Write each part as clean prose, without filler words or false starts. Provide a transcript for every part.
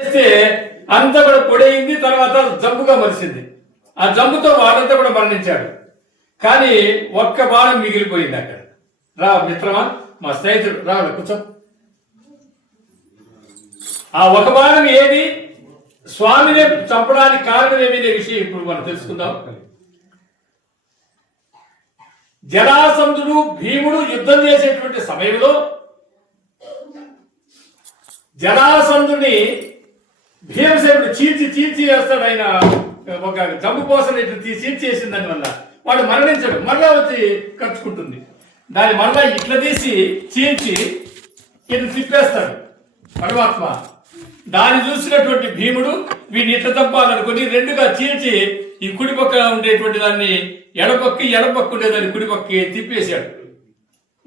చేస్తే అంతా కూడా పొడయింది. తర్వాత జబ్బుగా మరిచింది. ఆ జబ్బుతో వాళ్ళంతా కూడా మరణించాడు. కానీ ఒక్క బాణం మిగిలిపోయింది అక్కడ. రా మిత్రమా, మా స్నేహితుడు రా కూర్చో. ఆ ఒక బాణం ఏది స్వామిని చంపడానికి కారణం ఏమనే విషయం ఇప్పుడు మనం తెలుసుకుందాం. జరాసంధుడు భీముడు యుద్ధం చేసేటువంటి సమయంలో జరాసంధుని భీమసేనుడు చీల్చి వేస్తాడు. ఆయన ఒక జంబు పోసని చీల్చేసిన దాని వల్ల వాడు మరణించాడు. మరలా వచ్చి ఖర్చుకుంటుంది. దాన్ని మరలా ఇట్లా తీసి చీల్చి ఇట్లా తిప్పేస్తాడు పరమాత్మ. దాన్ని చూసినటువంటి భీముడు వీడిని ఇట్లా తప్పాలనుకుని రెండుగా చీల్చి ఈ కుడిపక్క ఉండేటువంటి దాన్ని ఎడపక్క ఉండేదాన్ని కుడిపక్కి తిప్పేశాడు.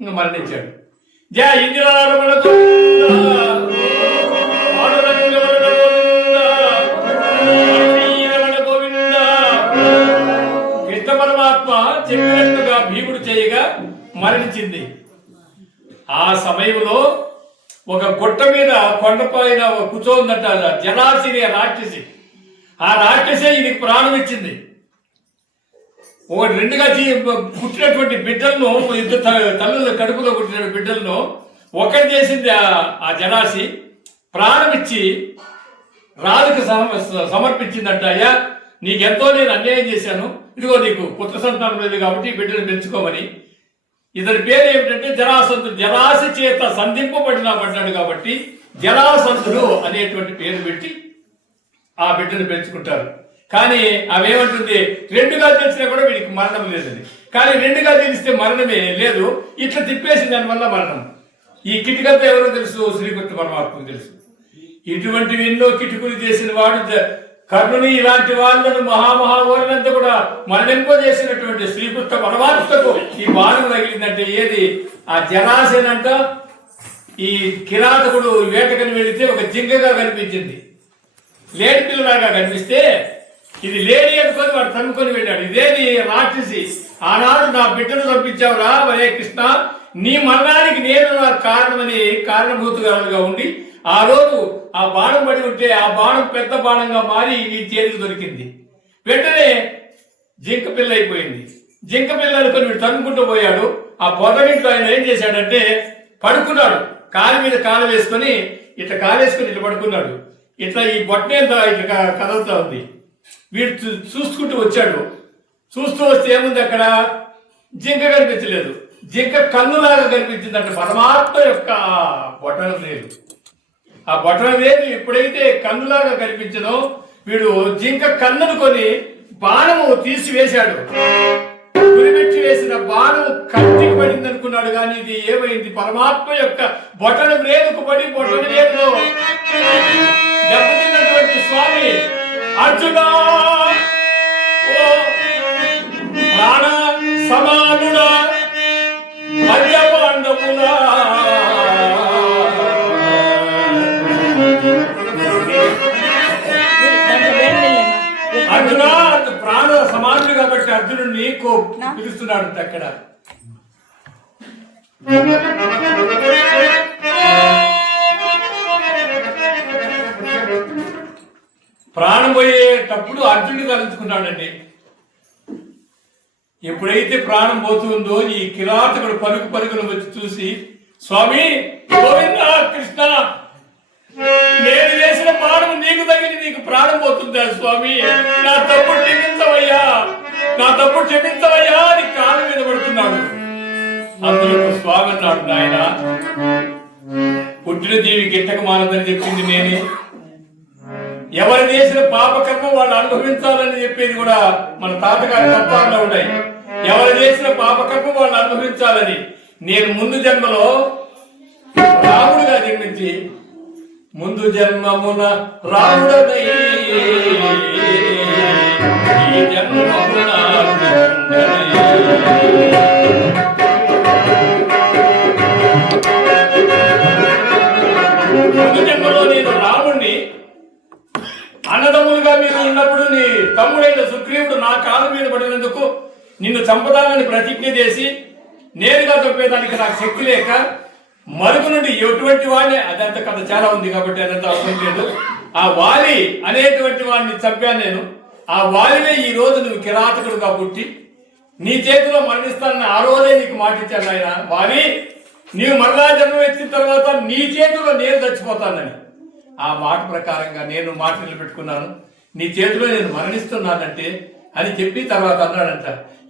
ఇంకా మరణించాడు. జయ ఇందిరారమణ కృష్ణ పరమాత్మ చెప్పినట్టుగా భీముడు చేయగా మరణించింది. ఆ సమయంలో ఒక గుట్ట మీద కొండపైన కూర్చోందట జలాసిని రాక్షసి. ఆ రాక్షసే ఇది ప్రాణం ఇచ్చింది. ఒకటి రెండుగా పుట్టినటువంటి బిడ్డలను, ఇద్దరు తల్లుల కడుపులో పుట్టిన బిడ్డలను ఒకటి చేసింది ఆ జలాసి. ప్రాణం ఇచ్చి రాజుకు సమర్పించిందంట. అయ్యా, నీకెంతో నేను అన్యాయం చేశాను, ఇదిగో నీకు పుత్ర సంతానం లేదు కాబట్టి ఈ బిడ్డను పెంచుకోమని. ఇతని పేరు ఏమిటంటే జరాసంధుడు. జరాసి చేత పడ్డాడు కాబట్టి జరాసంధుడు అనేటువంటి పేరు పెట్టి ఆ బిడ్డను పెంచుకుంటారు. కానీ అవేమంటుంది, రెండుగా తెలిసినా కూడా వీడికి మరణం లేదని. కానీ రెండుగా తెలిస్తే మరణమే లేదు, ఇట్లా తిప్పేసి దానివల్ల మరణం. ఈ కిటికంతా ఎవరో తెలుసు, శ్రీకృష్ణ పరమాత్మకు తెలుసు. ఇటువంటివి ఎన్నో కిటుకులు చేసిన వాడు కర్ణుని ఇలాంటి వాళ్ళను మహామహావరులంతా కూడా మరణింపజేసినటువంటి శ్రీకృష్ణ పరమాత్మకు ఈ బాణం తగిలిందంటే ఏది ఆ జలాశనంట. ఈ కిరాతకుడు వేటకని వెళితే ఒక జింకగా కనిపించింది, లేడి పిల్లలాగా కనిపిస్తే ఇది లేడీ అనుకొని వాడు తన్నుకొని వెళ్ళాడు. ఇదేది రాక్షసి. ఆనాడు నా బిడ్డను పంపించావురా వరే కృష్ణ, నీ మరణానికి నేను కారణమని కారణభూతుగా ఉండి ఆ రోజు ఆ బాణం పడి ఉంటే ఆ బాణం పెద్ద బాణంగా మారి ఈ చేతికి దొరికింది. వెంటనే జింక పిల్ల అయిపోయింది. జింక పిల్ల అనుకుని వీడు తన్నుకుంటూ పోయాడు. ఆ పొదరింట్లో ఆయన ఏం చేశాడంటే పడుకున్నాడు. కాలు మీద కాలు వేసుకొని ఇట్లా కాలేసుకొని ఇట్లా పడుకున్నాడు. ఇట్లా ఈ బొట్టనే ఇట్లా కదులుతా ఉంది. వీడు చూసుకుంటూ వచ్చాడు. చూస్తూ వస్తే ఏముంది అక్కడ, జింక కనిపించలేదు. జింక కన్నులాగా కనిపించిందంటే పరమాత్మ యొక్క బొటన లేదు. ఆ బొటన వేలు ఎప్పుడైతే కన్నులాగా కనిపించదో వీడు జింక కన్నునుకొని బాణము తీసివేశాడు. గురిపెట్టి వేసిన బాణం కత్తికి పడింది అనుకున్నాడు. కానీ ఇది ఏమైంది, పరమాత్మ యొక్క బొటన వేలుకు పడి బొటన వేలులో దెబ్బతిన్నటువంటి స్వామి అర్జునా ఓ ప్రాణ సమానుడా మధ్యపాండవులా అర్జున ప్రాణ సమానుడు కాబట్టి అర్జునుడిని పిలుస్తున్నాడు అక్కడ. ప్రాణం పోయేటప్పుడు అర్జునుడు తలుచుకున్నాడండి. ఎప్పుడైతే ప్రాణం పోతుందో ఈ కిరాతకుడు పరుగును వచ్చి చూసి, స్వామి గోవింద కృష్ణ, నేను వేసిన బాణం నీకు తగిలి నీకు ప్రాణం పోతుందా స్వామి, నా తప్పు క్షమించవయ్యా అని కాళ్ళ మీద పడుతున్నాడు. అందులో స్వామి అన్నాడు, నాయన పుట్టిన జీవి గిట్టక మానదని చెప్పింది నేనే. ఎవరు చేసిన పాపకర్మ వాళ్ళు అనుభవించాలని చెప్పేది కూడా మన తాతగారి తత్వాల్లో ఉన్నాయి. ఎవరు చేసిన పాపకర్మ వాళ్ళు అనుభవించాలని. నేను ముందు జన్మలో రాముడుగా జన్మించి ముందు జన్మమున రాముడనై ఈ జన్మమున ముందు జన్మలో నేను రాముణ్ణి అన్నదమ్ములుగా మీరు ఉన్నప్పుడు నీ తమ్ముడైన సుగ్రీవుడు నా కాళ్ళ మీద పడినందుకు నిన్ను చంపదాలని ప్రతిజ్ఞ చేసి నేరుగా చంపేదానికి నాకు శక్తి లేక మరుగు నుండి ఎటువంటి వాడే, అదంతా కథ చాలా ఉంది కాబట్టి అదంతా అవసరం లేదు. ఆ వాలి అనేటువంటి వాడిని చంపాను నేను. ఆ వాలివే ఈ రోజు నువ్వు కిరాతకుడుగా పుట్టి నీ చేతిలో మరణిస్తానని ఆ రోజే నీకు మాట ఇచ్చాను ఆయన. వాలి, నీవు మరలా జన్మ ఎత్తిన తర్వాత నీ చేతిలో నేను చచ్చిపోతానని ఆ మాట ప్రకారంగా నేను మాట నిలబెట్టుకున్నాను. నీ చేతిలో నేను మరణిస్తున్నానంటే అని చెప్పి తర్వాత అన్నాడంట.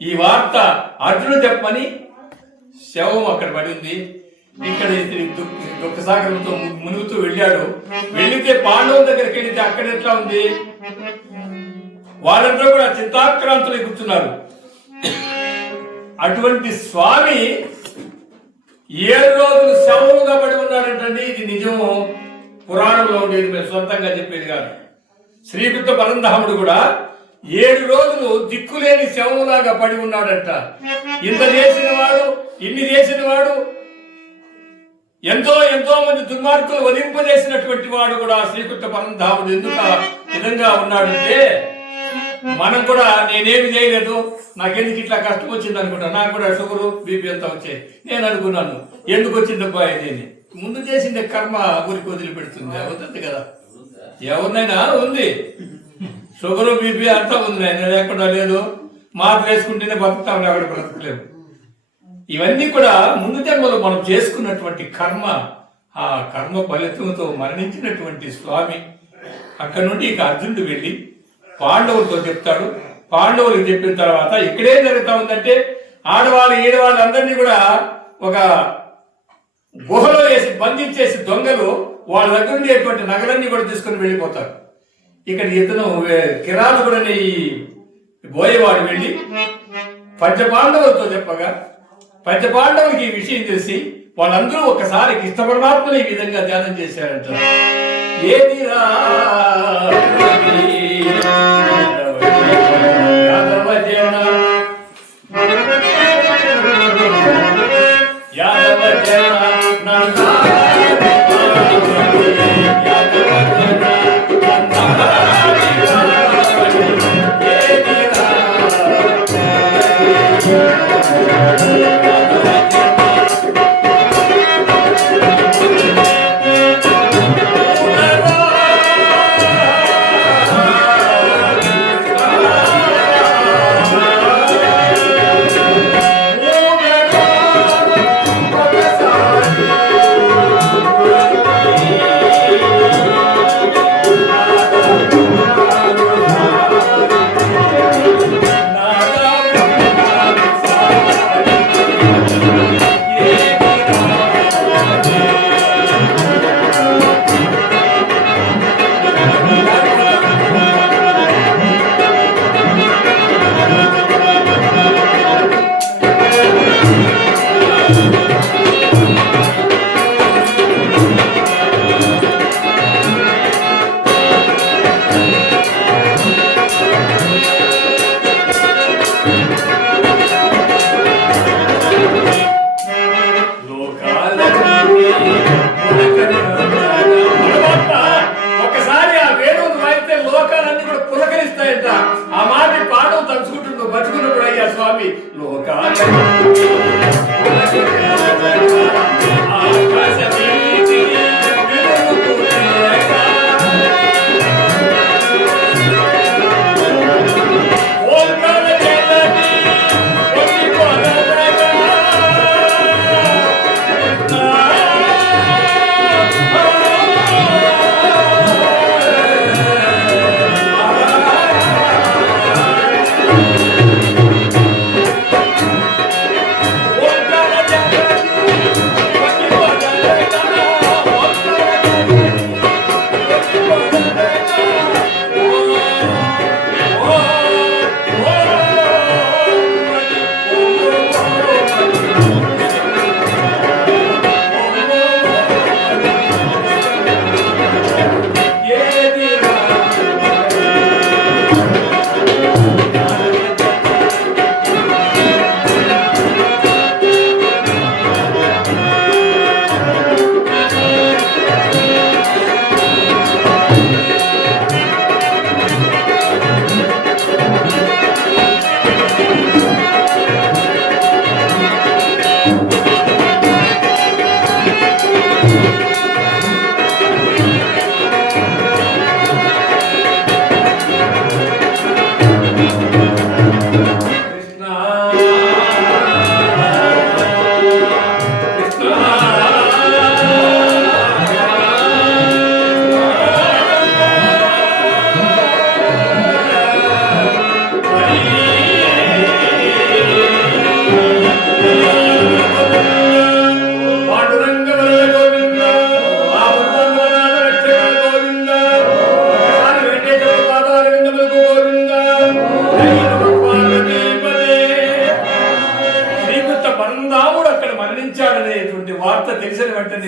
ఈ వార్త అర్జునుడు చెప్పమని శవం అక్కడ పడి ఉంది. ఇక్కడ దుఃఖసాగరంతో మునుగుతూ వెళ్ళాడు. వెళితే పాండవుల దగ్గరికి వెళితే అక్కడ ఎట్లా ఉంది, వాళ్ళంతా కూడా చింతాక్రాంతులై కూర్చున్నారు. అటువంటి స్వామి 7 రోజులు శవముగా పడి ఉన్నాడంటండి. ఇది నిజము, పురాణంలో ఉండేది, మేము సొంతంగా చెప్పేది కాదు. శ్రీకృష్ణ పరంధాముడు కూడా 7 రోజులు దిక్కులేని శవములాగా పడి ఉన్నాడంట. ఇంత చేసిన వాడు, ఇన్ని చేసిన వాడు, ఎంతో ఎంతో మంది దుర్మార్గులు వధింపజేసినటువంటి వాడు కూడా శ్రీకృష్ణ పరంధాముడు ఎందుకు విధంగా ఉన్నాడంటే, మనం కూడా నేనేమి చేయలేదు, నాకెందుకు ఇట్లా కష్టం వచ్చింది అనుకుంటా. నాకు కూడా షుగరు బీపీ అంతా వచ్చాయి. నేను అనుకున్నాను ఎందుకు వచ్చిందబ్బా ఇది, ముందు చేసిందే కర్మ ఊరికి వదిలిపెడుతుంది, అవుతుంది కదా. ఎవరినైనా ఉంది షుగరు బీపీ అంతా ఉంది, నేను లేకుండా లేదు. మాత్ర వేసుకుంటేనే బతుకుతాం, ఎవరు బ్రతకలేము. ఇవన్నీ కూడా ముందు జన్మలో మనం చేసుకున్నటువంటి కర్మ. ఆ కర్మ ఫలితంతో మరణించినటువంటి స్వామి. అక్కడ నుండి ఇక అర్జునుడు వెళ్ళి పాండవులతో చెప్తాడు. పాండవులకు చెప్పిన తర్వాత ఇక్కడేం జరుగుతా ఉందంటే, ఆడవాళ్ళు ఈడవాళ్ళు అందరినీ కూడా ఒక గుహలో వేసి బంధించేసి దొంగలు వాళ్ళ దగ్గర ఉండేటువంటి నగలన్నీ కూడా తీసుకుని వెళ్ళిపోతారు. ఇక్కడ ఇతను కిరాతకుడని ఈ బోయేవాడు వెళ్ళి పంచపాండవులతో చెప్పగా, పంచపాండవులకి ఈ విషయం తెలిసి వాళ్ళందరూ ఒకసారి కృష్ణ పరమాత్మని ఈ విధంగా ధ్యానం చేశారంట. ఏదిరా యాదవ జన యాదవ జన ఒకసారి ఆ వేణువును వాయిస్తే లోకాలన్నీ కూడా పులకరిస్తాయంట. ఆ మాట పాడవు తలుచుకుంటుండు బతుకున్నప్పుడు అయ్యా స్వామి.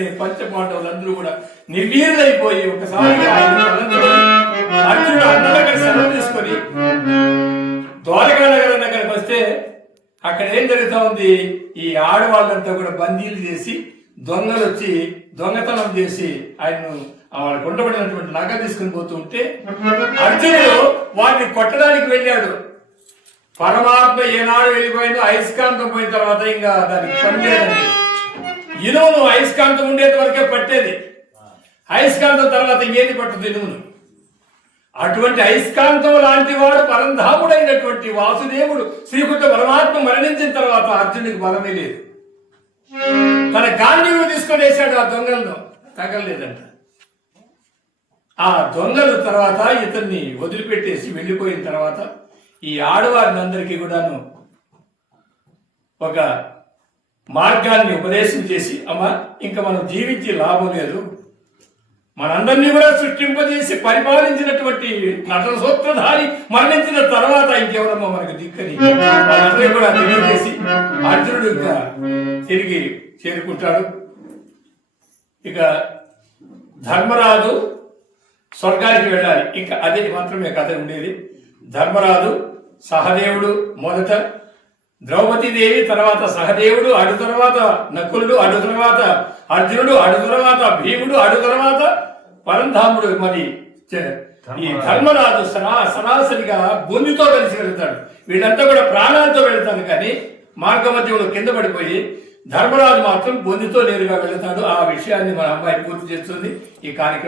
వెంటనే పంచపాండవులందరూ కూడా నిర్వీర్యులైపోయి ఒకసారిగా ఆయన తలంచుకొని అర్జునుడు అన్న దగ్గర సెలవు తీసుకొని ద్వారకా నగరం దగ్గరకు వస్తే అక్కడ ఏం జరుగుతా ఉంది? ఈ ఆడవాళ్ళంతా కూడా బందీలు చేసి దొంగలు వచ్చి దొంగతనం చేసి ఆయన్ను వాళ్ళకు ఉండబడినటువంటి నగలు తీసుకుని పోతూ ఉంటే అర్జునుడు వాటిని కొట్టడానికి వెళ్ళాడు. పరమాత్మ ఏనాడు వెళ్ళిపోయిందో అయస్కాంతం పోయిన తర్వాత ఇంకా దానికి పని లేదండి. ఇనుమును అయస్కాంతం ఉండేంత వరకే పట్టేది. అయస్కాంతం తర్వాత ఇంకేది పట్టదు ఇనుమును. అటువంటి అయస్కాంతం లాంటి వాడు పరంధాముడైనటువంటి వాసుదేవుడు శ్రీకృష్ణ పరమాత్మ మరణించిన తర్వాత అర్జునుడికి బలమే లేదు. తన గాంధీవుడు తీసుకొని వేశాడు ఆ దొంగలను, తగలలేదంట. ఆ దొంగలు తర్వాత ఇతన్ని వదిలిపెట్టేసి వెళ్ళిపోయిన తర్వాత ఈ ఆడవారిని అందరికీ కూడాను ఒక మార్గాన్ని ఉపదేశం చేసి, అమ్మా ఇంకా మనం జీవించి లాభం లేదు, మనందరినీ కూడా సృష్టింపజేసి పరిపాలించినటువంటి నటన సూత్రధారి మరణించిన తర్వాత ఇంకెవరమ్మా మనకు దిక్కని వాళ్ళందరూ కూడా తెలియజేసి అర్జునుడు ఇంకా తిరిగి చేరుకుంటాడు. ఇక ధర్మరాజు స్వర్గానికి వెళ్ళాలి. ఇంకా అదే మాత్రమే కథ ఉండేది. ధర్మరాజు సహదేవుడు మొదట, ద్రౌపదీదేవి తర్వాత సహదేవుడు, అడు తర్వాత నకులుడు, అడు తర్వాత అర్జునుడు, అడు తర్వాత భీముడు, అడు తర్వాత పరంధాముడు. మరి ఈ ధర్మరాజు సరాసరిగా బొందితో కలిసి వెళ్తాడు. వీళ్ళంతా కూడా ప్రాణాలతో వెళ్తారు, కానీ మార్గ మధ్యంలో కింద పడిపోయి ధర్మరాజు మాత్రం బొందితో నేరుగా వెళ్తాడు. ఆ విషయాన్ని మన అమ్మాయి పూర్తి చేస్తుంది ఈ కార్యక్రమం.